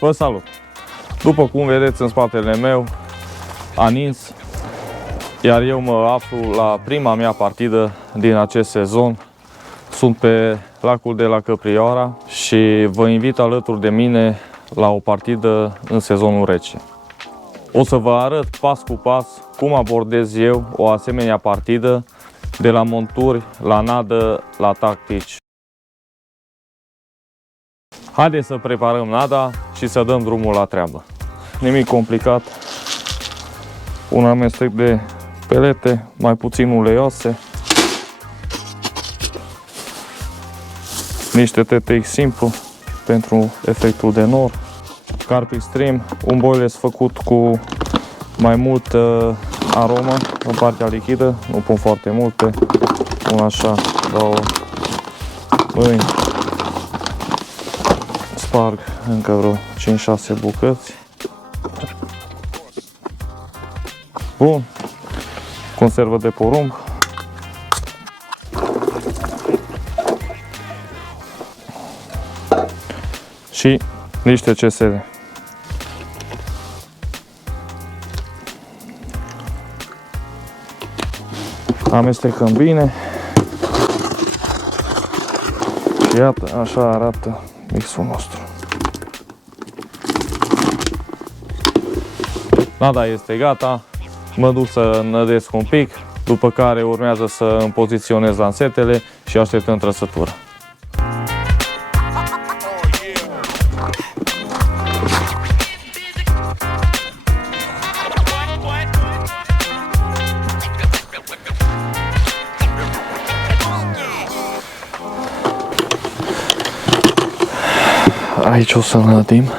Vă salut! După cum vedeți în spatele meu, a nins, iar eu mă aflu la prima mea partidă din acest sezon. Sunt pe lacul de la Căprioara și vă invit alături de mine la o partidă în sezonul rece. O să vă arăt pas cu pas cum abordez eu o asemenea partidă, de la monturi, la nadă, la tactici. Haideți să preparăm nada și să dăm drumul la treabă. Nimic complicat. Un amestec de pelete, mai puțin uleioase. Niște TTX simplu pentru efectul de nor. Carb Extreme, un boiles făcut cu mai mult aromă în partea lichidă. Nu pun foarte multe. Un așa, două, mâini. Sparg încă vreo 5-6 bucăți. Bun. Conservă de porumb. Și niște cesele. Amestecăm bine. Și iată, așa arată mixul nostru. Nada este gata. Mă duc să nădesc un pic, după care urmează să îmi poziționez lansetele și așteptăm trăsătura. Aici o să nădim,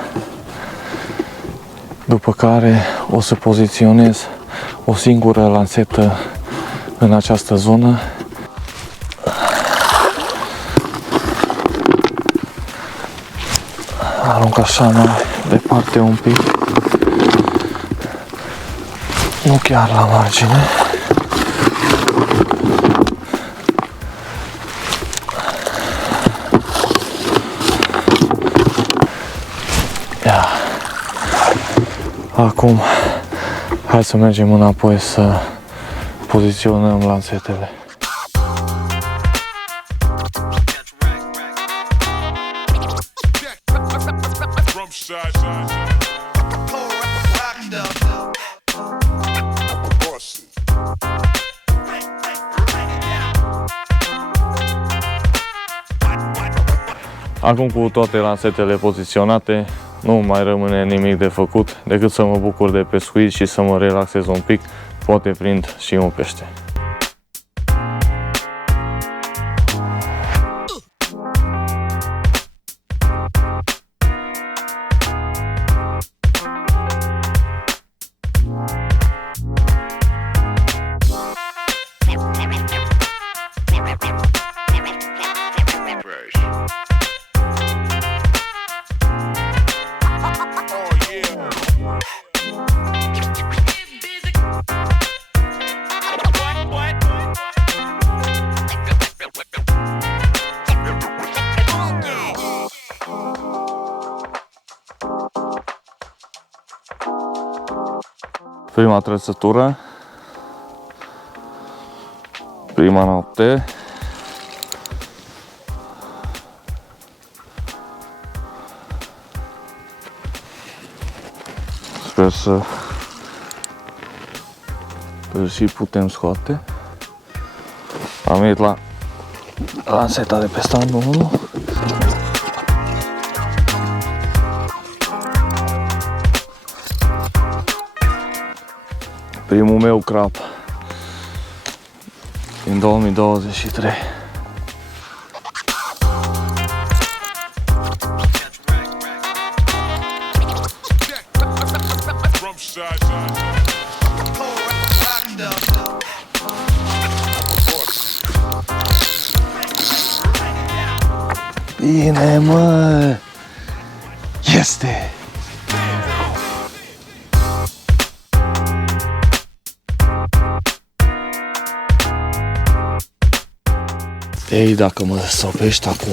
după care o să poziționez o singură lansetă în această zonă. Arunc așa mai departe un pic, nu chiar la margine. Ia. Acum hai să mergem înapoi să poziționăm lansetele. Acum, cu toate lansetele poziționate, nu mai rămâne nimic de făcut decât să mă bucur de pescuit și să mă relaxez un pic, poate prind și un pește. Prima trăsătură, prima noapte. Sper să îl și putem scoate. Am venit la lanseta de pe standul 1. Primul meu crap din 2023. Bine, mă! Este! Ei, dacă mă sopești acum,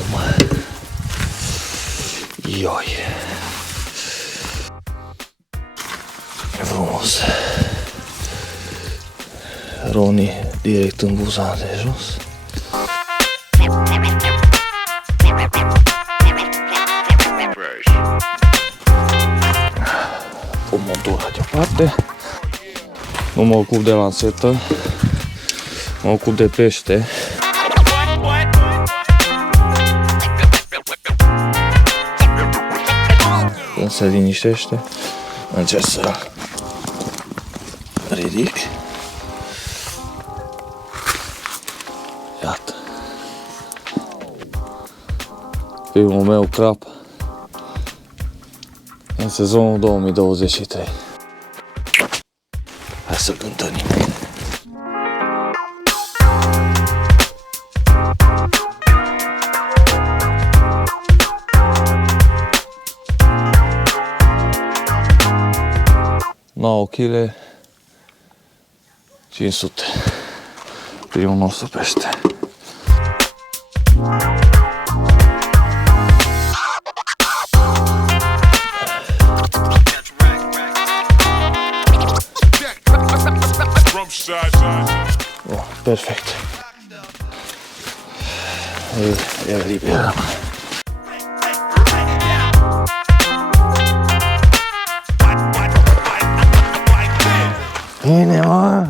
ioi. Frumos. Roni direct în buza de jos. Pun montura deoparte. Nu mă ocup de lansetă, mă ocup de pește. Când se liniștește, încerc să ridic. Iată. Primul meu crap în sezonul 2023. Hai să cântărim. Nouă kg 500. Primul nostru pește. Oh, perfect. Îl eliberăm. Bine, mă!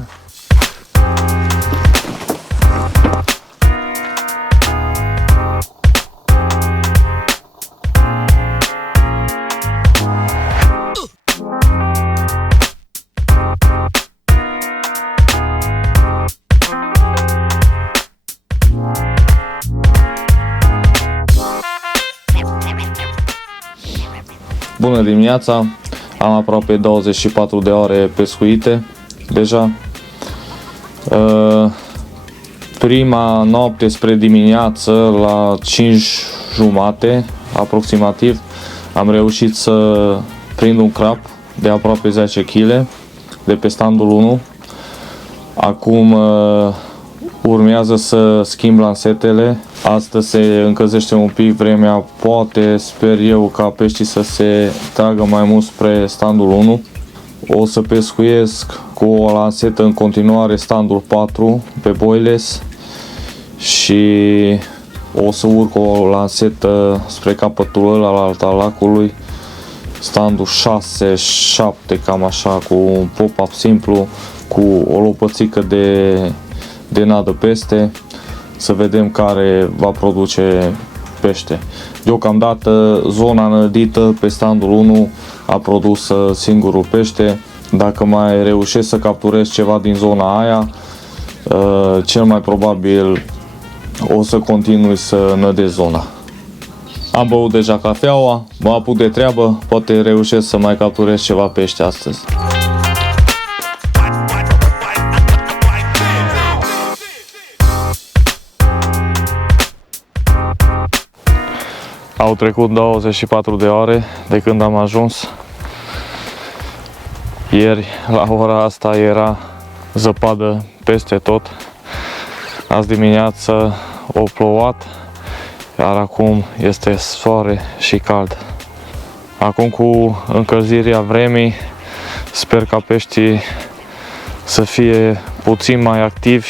Bună dimineața! Am aproape 24 de ore pescuite deja. Prima noapte spre dimineață la 5:30 aproximativ am reușit să prind un crap de aproape 10 kg de pe standul 1. Acum urmează să schimb lansetele. Astăzi se încălzește un pic vremea, poate, sper eu, ca peștii să se tragă mai mult spre standul 1. O să pescuiesc cu o lansetă în continuare standul 4 pe boiles și o să urc o lansetă spre capătul ălalt al lacului, standul 6-7, cam așa, cu un pop-up simplu, cu o lopățică de nadă peste, să vedem care va produce pește. Deocamdată zona înăldită pe standul 1 a produs singurul pește. Dacă mai reușesc să capturez ceva din zona aia, cel mai probabil o să continui să nădez zona. Am băut deja cafeaua, mă apuc de treabă, poate reușesc să mai capturez ceva pește astăzi. Au trecut 24 de ore de când am ajuns. Ieri, la ora asta, era zăpadă peste tot. Azi dimineață a plouat, iar acum este soare și cald. Acum, cu încălzirea vremii, sper ca peștii să fie puțin mai activi.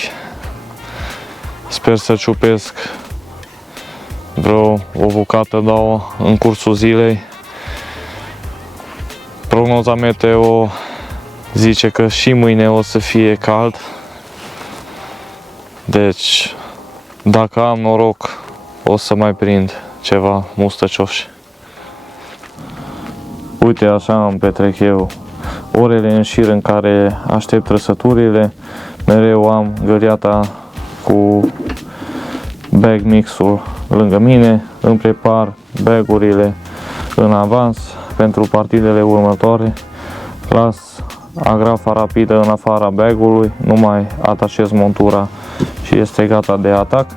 Sper să ciupesc vreo o bucată, două în cursul zilei. Prognoza meteo zice că și mâine o să fie cald. Deci, dacă am noroc, o să mai prind ceva mustăcioși. Uite, așa îmi petrec eu orele în șir în care aștept trăsăturile. Mereu am găleata cu bag mixul lângă mine, îmi prepar bagurile în avans pentru partidele următoare. Las agrafa rapidă în afara bagului, nu mai atașez montura și este gata de atac.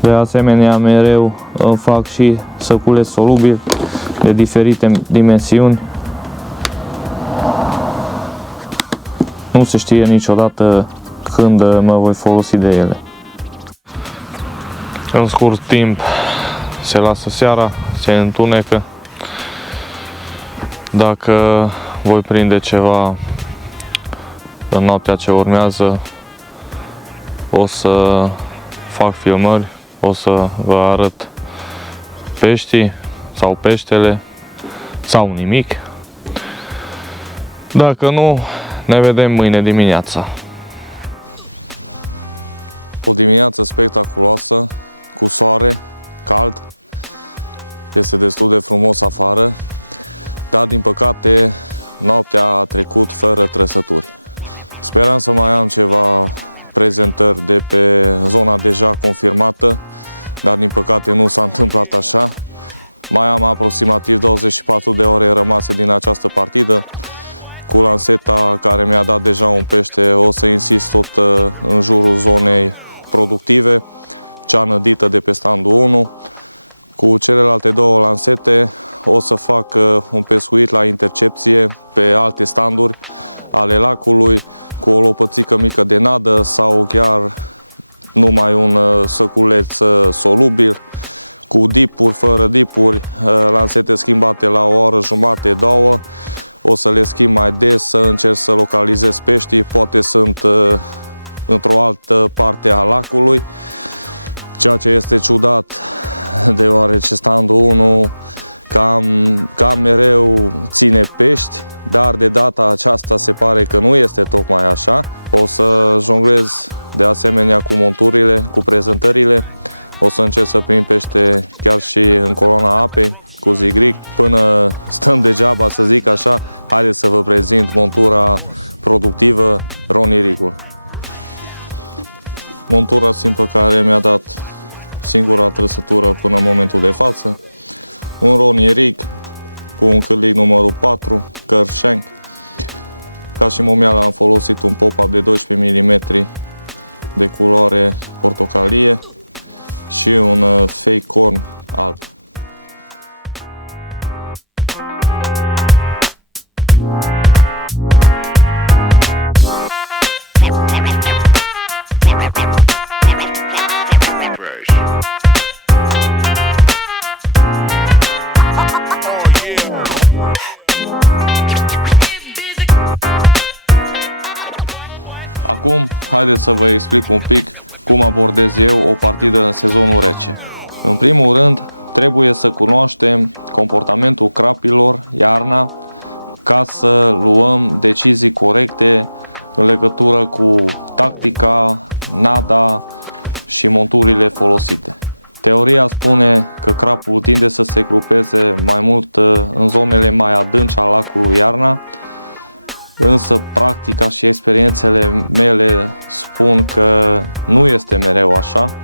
De asemenea, mereu îmi fac și săculeți solubili de diferite dimensiuni. Nu se știe niciodată când mă voi folosi de ele. În scurt timp se lasă seara, se întunecă. Dacă voi prinde ceva în noaptea ce urmează. O să fac filmări, o să vă arăt peștii sau peștele sau nimic. Dacă nu, ne vedem mâine dimineața. O dimineață spectaculoasă, cu soare, cald. Este destul de frumos afară, dar din păcate noaptea a trecut fără trăsături. Speram să mai am ceva prezentări de pe zona deja confirmată, dar din păcate nu s-a întâmplat așa. Mai am aproximativ 24 de ore rămase din această partidă. Cu lanseta care mi-a dat deja un pește, o să insist tot în jurul zonei productive, cea nădită de pe standul 1. Cu celelalte două lansete o să fac un pescuit la intercepție pe alte standuri ale lacului, cu o lopățică mică de nadă sau chiar numai un săculeț solubil, cu dipuri, fără dipuri, lansete schimbate la o oră jumate, două. O să le schimb mai des, să încerc să localizez peștii, poate sunt într-o altă parte a lacului, ceea ce este ciudat, deoarece standul 1 cam mereu ține pești, dar de data aceasta se pare că nu este tocmai așa. O să jonglez de asemenea cu monturile, cu prezentările, o să încerc să prind pește chiar și în coloana apei, cu zigrig. Până stăm degeaba, să zic așa, haideți să vă prezint montura productivă Ronnie Rig-ul. Montura simplă care mi-a dat singura trăsătură până în momentul de față. Un Ronnie Rig cu un cârlig numărul 4, curve shank. Ca și momeală am folosit un pop-up de 12 mm de culoare portocalie și un fake corn alb. Acum, haideți să vă explic un pic cum abordez eu o partidă în sezonul rece. În primul rând, trebuie să cunoaștem comportamentul crapilor iarna ca să luăm decizii corecte în legătură cu tactica, nada și monturile folosite. Teoria spune că crapul tinde să se grupeze mai mult în zonele mai adânci al lacului iarna, însă practica și experiențele mele spun că nu este mereu așa.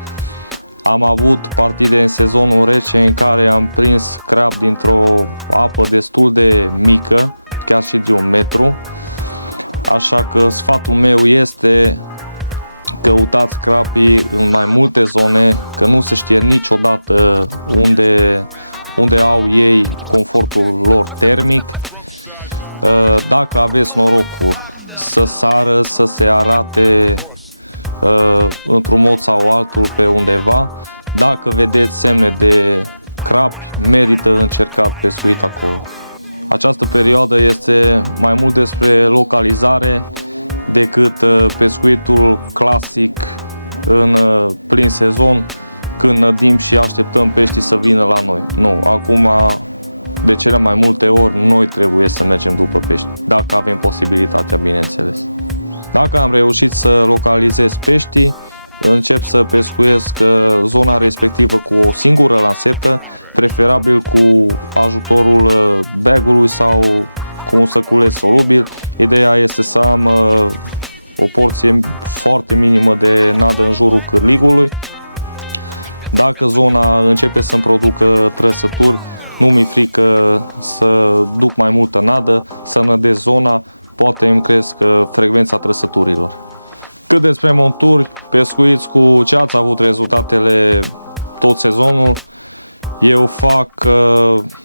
Am avut partide în sezonul rece în care am prins crap dintr-o apă destul de mică, chiar și de 1 metru, așa că sfatul meu este: căutați crapii în mai multe zone, că nu se știe niciodată unde au ei confortul lor termic. Dacă aveți norocul să sară, să se arate într-un mod sau altul pe undeva, dacă vedeți semne de crapi, merită încercat pescuit acolo. Această perioadă este mai mult despre localizare decât pescuitul clasic în plin sezon, când nădim și așteptăm peștii să vină la noi. Nu, acum de cele mai multe ori noi trebuie să mergem după pești, dacă avem posibilitatea, bineînțeles. Dacă am reușit să localizez peștii, încep să pescuiesc zona respectivă cu o singură lansetă, preferabil cu ajutorul bag-ului sau cu un săculeț solubil. Ideea este să am o porție foarte minimă de nadă în jurul cârligului. Dacă zona începe să-mi producă trăsături, nu mi-e frică să duc mai multă nadă, să nădez zona, poate îmi cresc frecvența trăsăturilor. Cât despre monturi, pescuiți cu ce ați avut rezultatele tot sezonul. Eu fac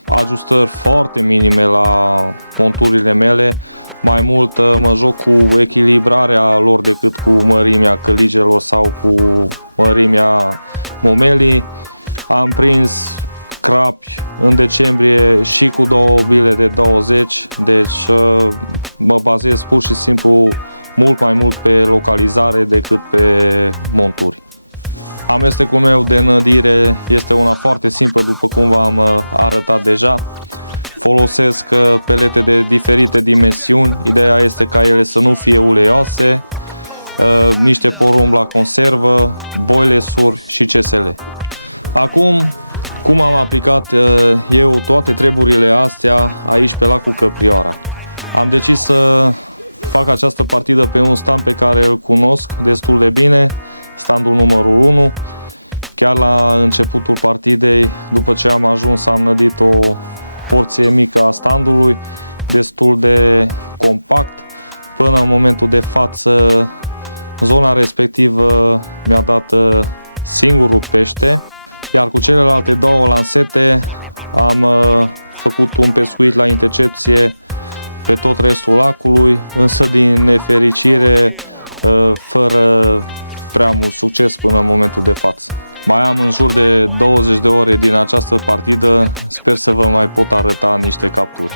ajustări foarte minime la monturile mele, mai mult mă joc cu echilibrarea lor decât cu mărimea căligelor sau cu mărimea momelii. Am prins crapi în decembrie și cu 2 bile de 20, deci mă bazez pur și simplu mult mai mult pe localizare decât pe monturi. Amestecul meu de înădire este una foarte simplă, după cum v-am arătat deja. Folosesc pelete de diferite dimensiuni, ideea este ca ele să nu fie uleioase, niște porumb la conservă, boilesuri și CSL. Acum, cum am aplicat eu toate treburile astea aici pe lacul Căprioara? Am decis să fac această partidă pe un stand pe care îl cunosc destul de bine, standul numărul 1. Chiar la începutul partidei, după ce am ajuns, am nădit o porție mică a standului, destul de compact. Până în momentul de față, zona respectivă mi-a dat singurul pește, iar cu celelalte 2 lansete am făcut un pescuit la intercepție pe tot restul lacului, însă din nefericire fără prea mult succes până în momentul de față. Mai am în jur de 20 de ore din această partidă, sper să vă mai pot arăta niște capturi.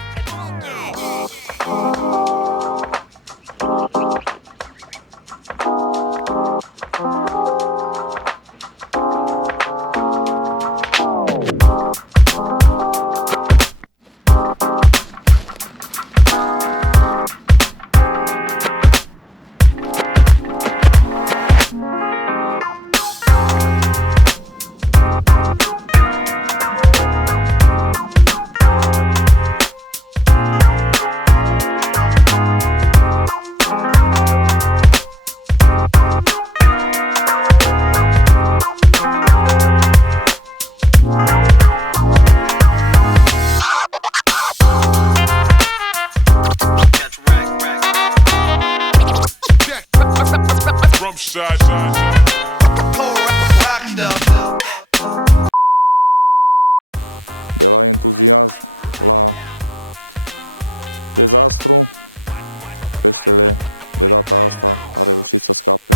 De la entuziasm la dezastru, peștele de data asta a reușit să scape.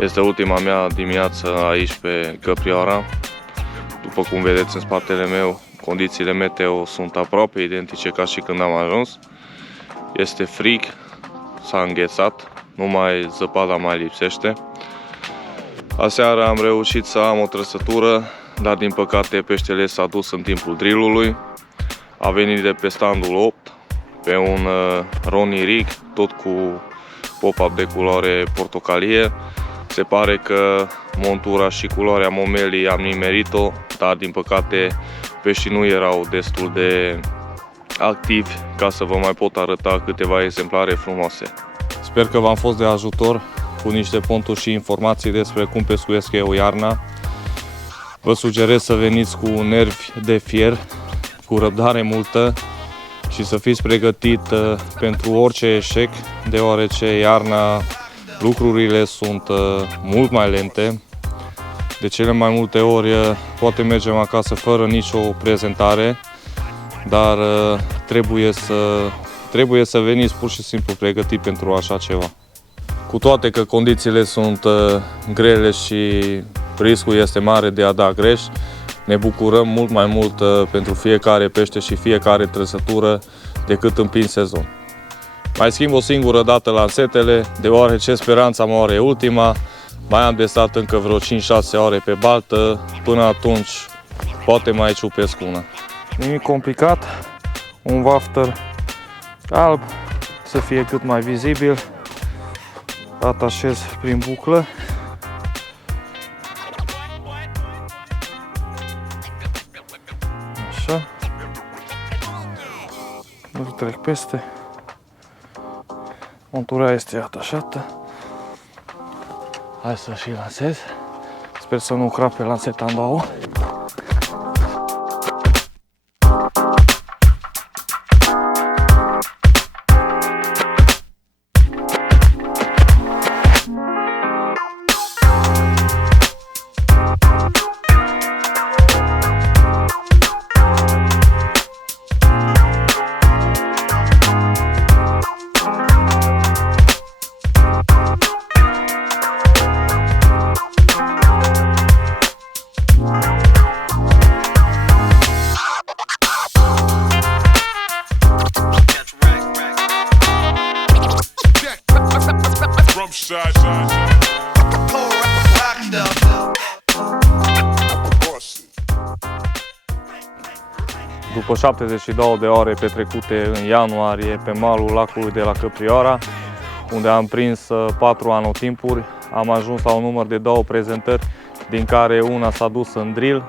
Este ultima mea dimineață aici pe Căprioara. După cum vedeți în spatele meu, condițiile meteo sunt aproape identice ca și când am ajuns. Este frig, s-a înghețat, numai zăpada mai lipsește. Aseară am reușit să am o trăsătură, dar din păcate peștele s-a dus în timpul drillului. A venit de pe standul 8, pe un Ronnie rig, tot cu pop-up de culoare portocalie. Se pare că montura și culoarea momelii am nimerit-o, dar din păcate peștii nu erau destul de activi ca să vă mai pot arăta câteva exemplare frumoase. Sper că v-am fost de ajutor cu niște ponturi și informații despre cum pescuiesc eu iarna. Vă sugerez să veniți cu nervi de fier, cu răbdare multă și să fiți pregătit pentru orice eșec, deoarece iarna lucrurile sunt mult mai lente. De cele mai multe ori poate mergem acasă fără nicio prezentare, dar trebuie să veniți pur și simplu pregătit pentru așa ceva. Cu toate că condițiile sunt grele și riscul este mare de a da greș, ne bucurăm mult mai mult pentru fiecare pește și fiecare trăsătură decât în plin sezon. Mai schimb o singură dată lansetele, deoarece speranța moare e ultima. Mai am de stat încă vreo 5-6 ore pe baltă, până atunci poate mai ciupesc una. Nimic complicat, un wafter alb să fie cât mai vizibil, atașez prin buclă. Așa, îl trec peste. Montura este atașată. Hai să și lansez. Sper să nu crape lanseta în două. După 72 de ore petrecute în ianuarie pe malul lacului de la Căprioara, unde am prins 4 anotimpuri, am ajuns la un număr de 2 prezentări, din care una s-a dus în drill.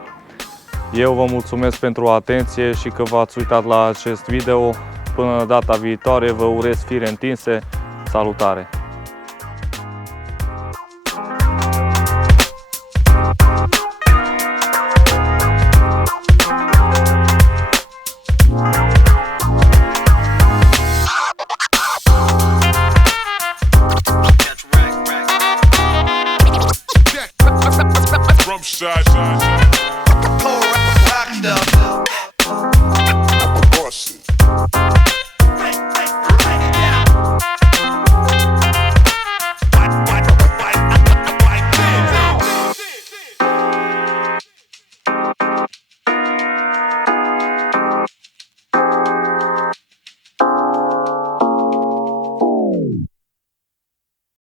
Eu vă mulțumesc pentru atenție și că v-ați uitat la acest video. Până data viitoare, vă urez fire întinse. Salutare!